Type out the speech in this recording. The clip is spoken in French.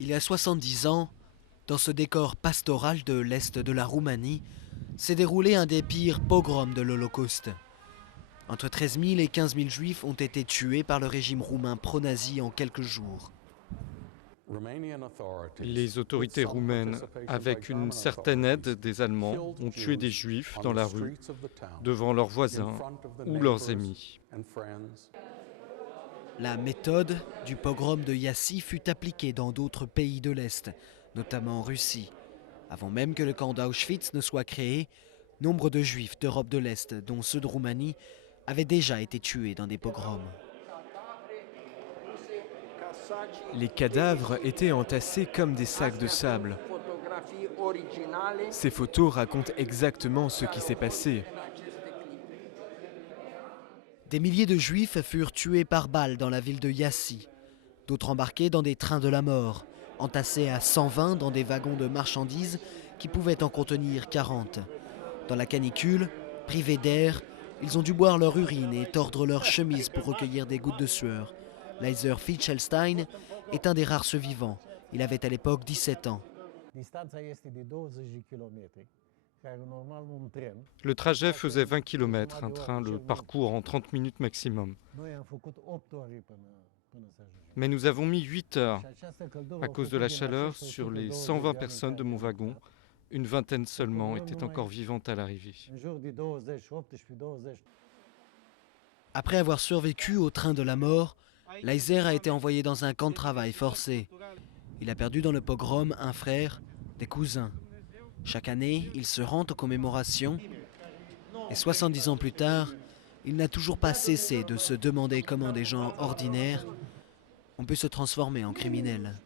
Il y a 70 ans, dans ce décor pastoral de l'Est de la Roumanie, s'est déroulé un des pires pogroms de l'Holocauste. Entre 13 000 et 15 000 juifs ont été tués par le régime roumain pro-nazi en quelques jours. Les autorités roumaines, avec une certaine aide des Allemands, ont tué des Juifs dans la rue, devant leurs voisins ou leurs ennemis. La méthode du pogrom de Iassi fut appliquée dans d'autres pays de l'Est, notamment en Russie. Avant même que le camp d'Auschwitz ne soit créé, nombre de Juifs d'Europe de l'Est, dont ceux de Roumanie, avaient déjà été tués dans des pogroms. Les cadavres étaient entassés comme des sacs de sable. Ces photos racontent exactement ce qui s'est passé. Des milliers de Juifs furent tués par balles dans la ville de Iassi. D'autres embarqués dans des trains de la mort, entassés à 120 dans des wagons de marchandises qui pouvaient en contenir 40. Dans la canicule, privés d'air, ils ont dû boire leur urine et tordre leurs chemises pour recueillir des gouttes de sueur. Laizer Fichelstein est un des rares survivants. Il avait à l'époque 17 ans. Le trajet faisait 20 km, un train le parcourt en 30 minutes maximum. Mais nous avons mis 8 heures. À cause de la chaleur, sur les 120 personnes de mon wagon, une vingtaine seulement étaient encore vivantes à l'arrivée. Après avoir survécu au train de la mort, Laizer a été envoyé dans un camp de travail forcé. Il a perdu dans le pogrom un frère, des cousins. Chaque année, il se rend aux commémorations et 70 ans plus tard, il n'a toujours pas cessé de se demander comment des gens ordinaires ont pu se transformer en criminels.